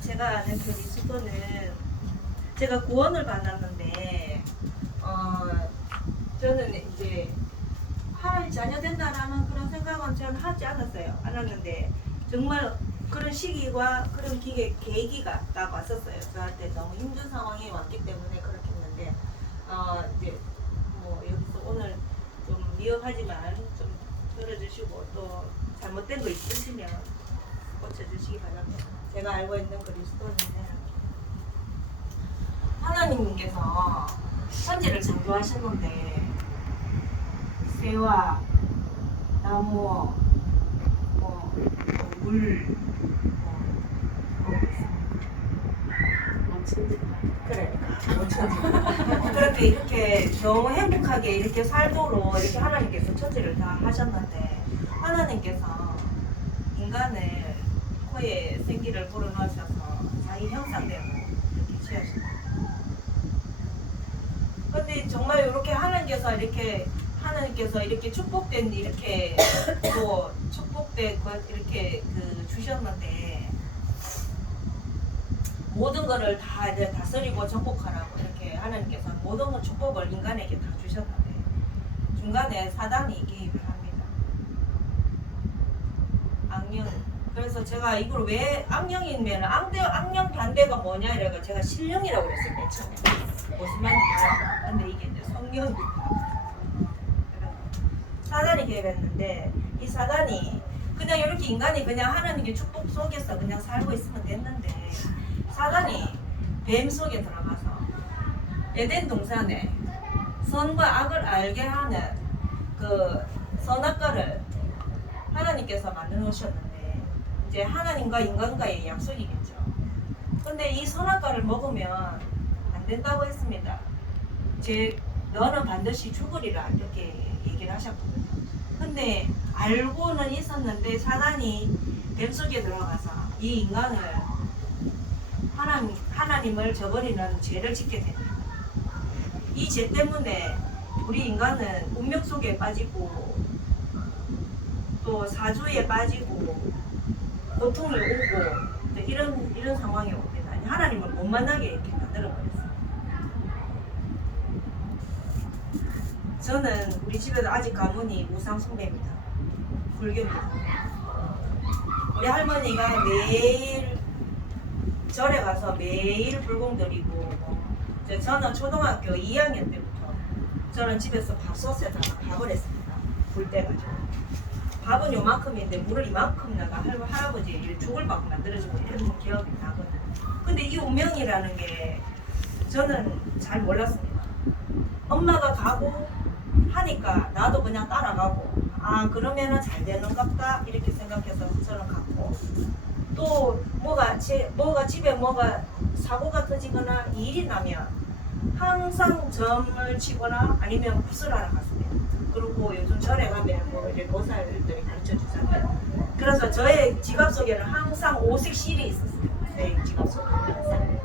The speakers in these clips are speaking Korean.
제가 아는 그리스도는 제가 구원을 받았는데 저는 이제 하나님 자녀 된다라는 그런 생각은 저는 하지 않았는데 정말 그런 시기와 그런 계기가 딱 왔었어요. 저한테 너무 힘든 상황이 왔기 때문에 그렇게 했는데 이제 뭐 여기서 오늘 좀 미흡하지만 좀 들어주시고 또 잘못된 거 있으시면 고쳐주시기 바랍니다. 제가 알고 있는 그리스도는 하나님께서 천지를 창조하셨는데 새와 나무, 물, 그렇게 이렇게 너무 행복하게 이렇게 살도록 이렇게 하나님께서 천지를 다 하셨는데 하나님께서 인간을 코에 생기를 불어넣으셔서 자기 형상대로 이렇게 지으셨다. 근데 정말 이렇게 하나님께서 이렇게 축복된 이렇게 또 축복된 이렇게 주셨는데 모든 거를 다 이제 다스리고 정복하라고 이렇게 하나님께서 모든 축복을 인간에게 다 주셨는데 중간에 사단이 개입을 합니다. 악령. 그래서 제가 이걸 왜 악령이면 악령 반대가 뭐냐 이래가 제가 신령이라고 그랬어요. 맨 처음에 무슨 말인지 알아요. 근데 이게 이제 성령입니다. 사단이 개입했는데 이 사단이 그냥 이렇게 인간이 그냥 하나님의 축복 속에서 그냥 살고 있으면 됐는데 사단이 뱀 속에 들어가서 에덴 동산에 선과 악을 알게 하는 그 선악과를 하나님께서 만들어 놓으셨는데 이제 하나님과 인간과의 약속이겠죠. 근데 이 선악과를 먹으면 안 된다고 했습니다. 너는 반드시 죽으리라 이렇게 얘기를 하셨거든요. 근데 알고는 있었는데 사단이 뱀 속에 들어가서 이 인간을 하나님을 저버리는 죄를 짓게 됩니다. 이 죄 때문에 우리 인간은 운명 속에 빠지고 또 사주에 빠지고 고통을 오고 이런 상황이 옵니다. 하나님을 못 만나게 이렇게 만들어 버렸어요. 저는 우리 집에도 아직 가문이 우상 숭배입니다. 불교입니다. 우리 할머니가 매일 절에 가서 매일 불공 드리고 저는 초등학교 2학년 때부터 저는 집에서 밥솥에다가 밥을 했습니다. 불 때가지고 밥은 요만큼인데 물을 이만큼 나가 할아버지 죽을 밥 만들어주고 이런 기억이 나거든요. 근데 이 운명이라는 게 저는 잘 몰랐습니다. 엄마가 가고 하니까 나도 그냥 따라가고 그러면은 잘 되는갑다 이렇게 생각해서 저는 갔고 또 뭐가 집에 뭐가 사고가 터지거나 일이 나면 항상 점을 치거나 아니면 구슬하러 갔습니다. 그리고 요즘 절에 가면 뭐 이제 보살들이 가르쳐 주잖아요. 그래서 저의 지갑 속에는 항상 오색 실이 있었어요. 제 지갑 속에 항상.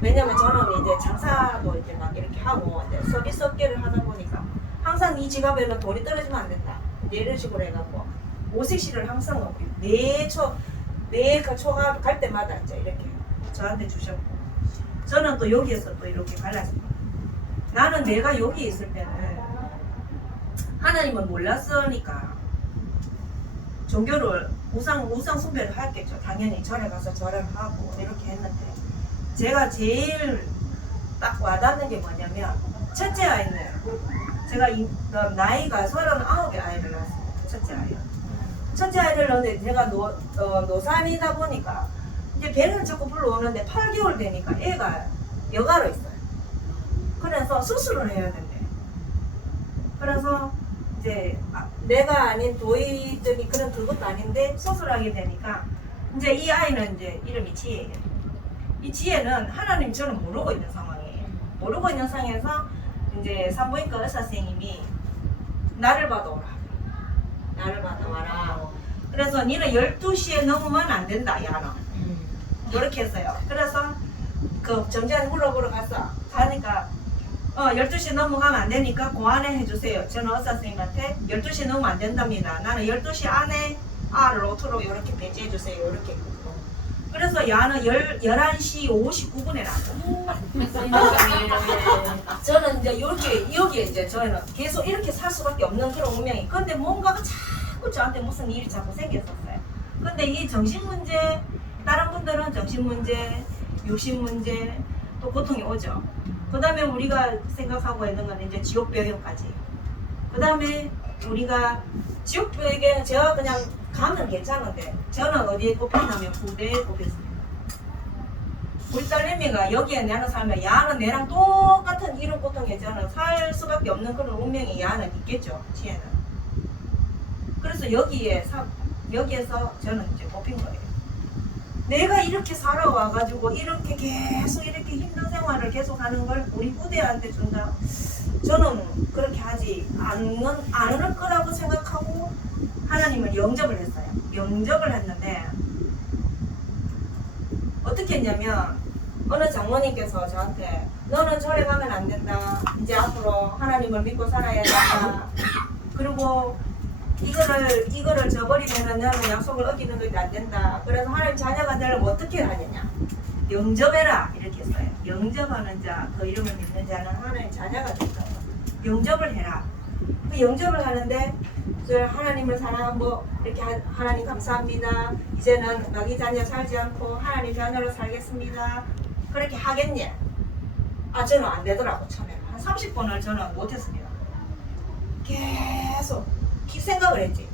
왜냐면 저는 이제 장사도 이제 막 이렇게 하고 이제 서비스 업계를 하다 보니까 항상 이 지갑에는 돈이 떨어지면 안 된다. 이런 식으로 해갖고 오색실을 항상 넣고 매 초가 갈 때마다 이제 이렇게 저한테 주셨고 저는 또 여기에서 또 이렇게 갈라집니다. 나는 내가 여기 있을 때는 하나님을 몰랐으니까 종교를 우상 숭배를 했겠죠. 당연히 절에 가서 절을 하고 이렇게 했는데 제가 제일 딱 와닿는 게 뭐냐면 첫째 아이는 제가 나이가 39의 아이를 낳았습니다. 첫째 아이를 낳았는데 제가 노산이다 보니까 이제 배는 자꾸 불러오는데 8개월 되니까 애가 여가로 있어요. 그래서 수술을 해야 된대. 그래서 이제 내가 아닌 도의적인 그것도 아닌데 수술하게 되니까 이제 이 아이는 이제 이름이 지혜예요. 이 지혜는 하나님 저는 모르고 있는 상황이에요. 모르고 있는 상황에서 이제 산부인과 의사 선생님이 나를 받아오라. 나를 받아와라. 그래서 니는 12시에 넘으면 안 된다, 야는. 그렇게 했어요. 그래서 그 점장이 물어보러 가니까 12시 넘어가면 안 되니까 고안해 해주세요. 저는 의사 선생님한테 12시 넘으면 안 된답니다. 나는 12시 안에 알을 오토록 이렇게 배제해 주세요. 이렇게 했고 그래서 야는 11시 59분에 나왔어요. 저는 이제 여기에 이제 저희는 계속 이렇게 살 수밖에 없는 그런 운명이. 근데 뭔가가 자꾸 저한테 무슨 일이 자꾸 생겼었어요. 근데 이 정신 문제, 다른 분들은 정신 문제, 육신 문제, 또 고통이 오죠. 그 다음에 우리가 생각하고 있는 건 이제 지옥 배경까지. 그 다음에 우리가 지옥 배경 제가 그냥 가면 괜찮은데 저는 어디에 꼽혔냐면 후대에 꼽혔습니다. 우리 딸내미가 여기에 나는 살면 야는 내랑 똑같은 이런 고통에 저는 살 수밖에 없는 그런 운명이 야는 있겠죠. 지혜는. 그래서 여기에서 저는 이제 꼽힌 거예요. 내가 이렇게 살아와가지고 이렇게 계속 이렇게 힘든 생활을 계속 하는 걸 우리 후대한테 준다. 저는 그렇게 하지 않을 거라고 생각하고 하나님을 영접을 했어요. 영접을 했는데 어떻게 했냐면 어느 장모님께서 저한테 너는 절에 가면 안 된다. 이제 앞으로 하나님을 믿고 살아야 된다. 그리고 이거를 저버리면은 너는 약속을 어기는 것도 안 된다. 그래서 하나님 자녀가 되려면 어떻게 하느냐. 영접해라. 이렇게 했어요. 영접하는 자, 그 이름을 믿는 자는 하나님 자녀가 된다. 영접을 해라. 그 영접을 하는데 하나님을 사랑하고 이렇게 하나님 감사합니다. 이제는 마귀 자녀 살지 않고 하나님 자녀로 살겠습니다. 그렇게 하겠니? 저는 안 되더라고. 처음에 한 30번을 저는 못했습니다. 계속 생각을 했지.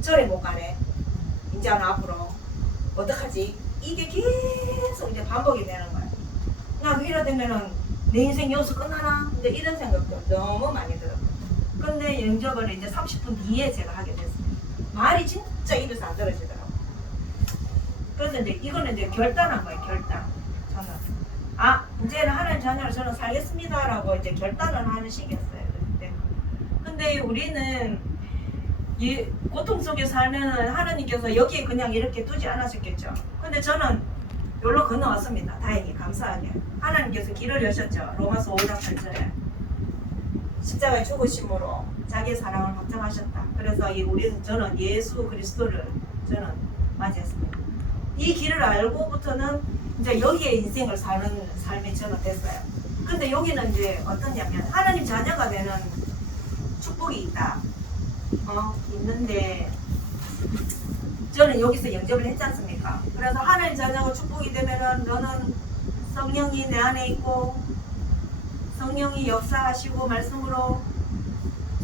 절에 못 가네. 이제는 앞으로 어떡하지? 이게 계속 이제 반복이 되는 거야. 나 이러 되면은 내 인생 여기서 끝나나? 근데 이런 생각도 너무 많이 들었고. 근데 영접을 이제 30분 뒤에 제가 하게 됐습니다. 말이 진짜 입에서 안 떨어지더라고. 그래서 이제 이거는 이제 결단한 거예요. 결단. 저는 이제는 하나님 자녀로 저는 살겠습니다라고 이제 결단을 하는 시기였어요. 그때. 근데 우리는 이 고통 속에 살면은 하나님께서 여기에 그냥 이렇게 두지 않으셨겠죠. 근데 저는 여기로 건너왔습니다. 다행히 감사하게 하나님께서 길을 여셨죠. 로마서 5장 8절에 십자가에 죽으심으로 자기의 사랑을 확정하셨다. 그래서 저는 예수 그리스도를 저는 맞이했습니다. 이 길을 알고부터는 이제 여기에 인생을 사는 삶이 저는 됐어요. 근데 여기는 이제 어떠냐면 하나님 자녀가 되는 축복이 있다. 있는데 저는 여기서 영접을 했지 않습니까? 그래서 하나님 자녀가 축복이 되면은 너는 성령이 내 안에 있고 성령이 역사하시고 말씀으로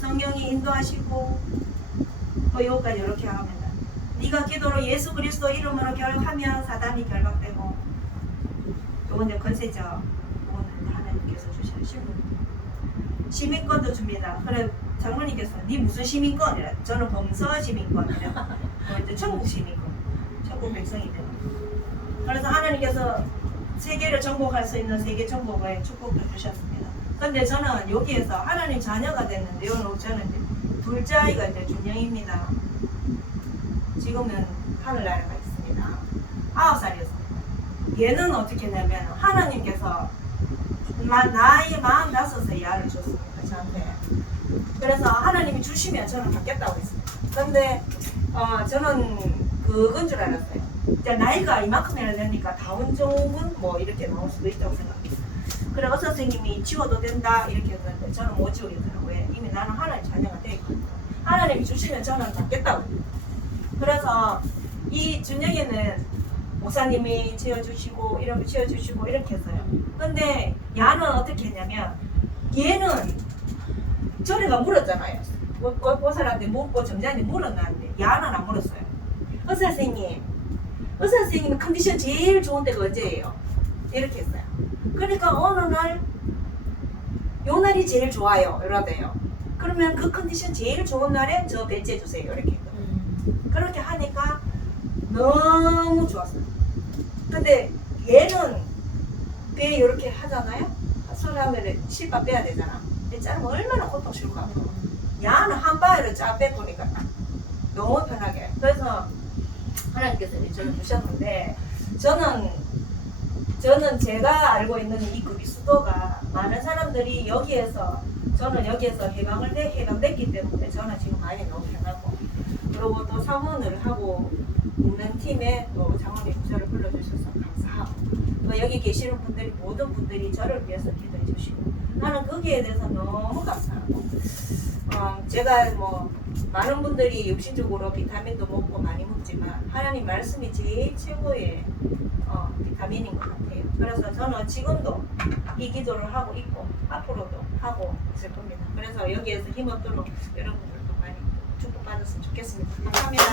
성령이 인도하시고 또 여기까지 이렇게 하면 네가 기도로 예수 그리스도 이름으로 결하면 사단이 결박되고 요건 이제 건세죠. 요거는 하나님께서 주시는 시민권도 줍니다. 그래 장모님께서 네 무슨 시민권? 이래. 저는 범서 시민권. 이제 천국 시민권. 천국 백성이 되는. 그래서 하나님께서 세계를 정복할 수 있는 세계 정복의 축복도 주셨습니다. 근데 저는 여기에서 하나님 자녀가 됐는데요. 저는 이제 둘째 아이가 이제 준영입니다. 지금은 하늘나라가 있습니다. 9살이었습니다. 얘는 어떻게 했냐면 하나님께서 나이 45세 야를 줬습니다. 저한테. 그래서 하나님이 주시면 저는 받겠다고 했습니다. 근데 저는 그건 줄 알았어요. 이제 나이가 이만큼이나 되니까 다운종은 뭐 이렇게 나올 수도 있다고 생각했어요. 그래 의사 선생님이 지워도 된다 이렇게 했는데 저는 못 지우겠더라고요. 이미 나는 하나님 자녀가 되거든요. 하나님이 주시면 저는 받겠다고. 그래서 이 준영이는 목사님이 지어주시고 이렇게 지어주시고 이렇게 했어요. 근데 야는 어떻게 했냐면 얘는 저리가 물었잖아요. 보살한테 묻고 점장한테 물었는데 야는 안 물었어요. 의사 선생님 컨디션 제일 좋은 때가 언제예요? 이렇게 했어요. 그러니까 어느 날 요 날이 제일 좋아요 이러대요. 그러면 그 컨디션 제일 좋은 날에 저 배째 주세요 이렇게 했거든요. 그렇게 하니까 너무 좋았어요. 근데 얘는 배 이렇게 하잖아요. 손하면 실밥 빼야 되잖아. 배 자르면 얼마나 고통스러울까. 야는 한 바위로 쫙 빼보니까 너무 편하게. 그래서 하나님께서 저를 주셨는데 저는 제가 알고 있는 이 그리스도가 많은 사람들이 저는 여기에서 해방됐기 때문에 저는 지금 많이 너무 편하고 그리고 또 사원을 하고 있는 팀에 또 장모님 저를 불러 주셔서 감사하고 또 여기 계시는 분들이 모든 분들이 저를 위해서 기도해 주시고 나는 거기에 대해서 너무 감사하고 제가 뭐 많은 분들이 육신적으로 비타민도 먹고 많이 먹지만 하나님 말씀이 제일 최고의 비타민인 것 같아요. 그래서 저는 지금도 이 기도를 하고 있고 앞으로도 하고 있을 겁니다. 그래서 여기에서 힘 얻도록 여러분들도 많이 축복받았으면 좋겠습니다. 감사합니다.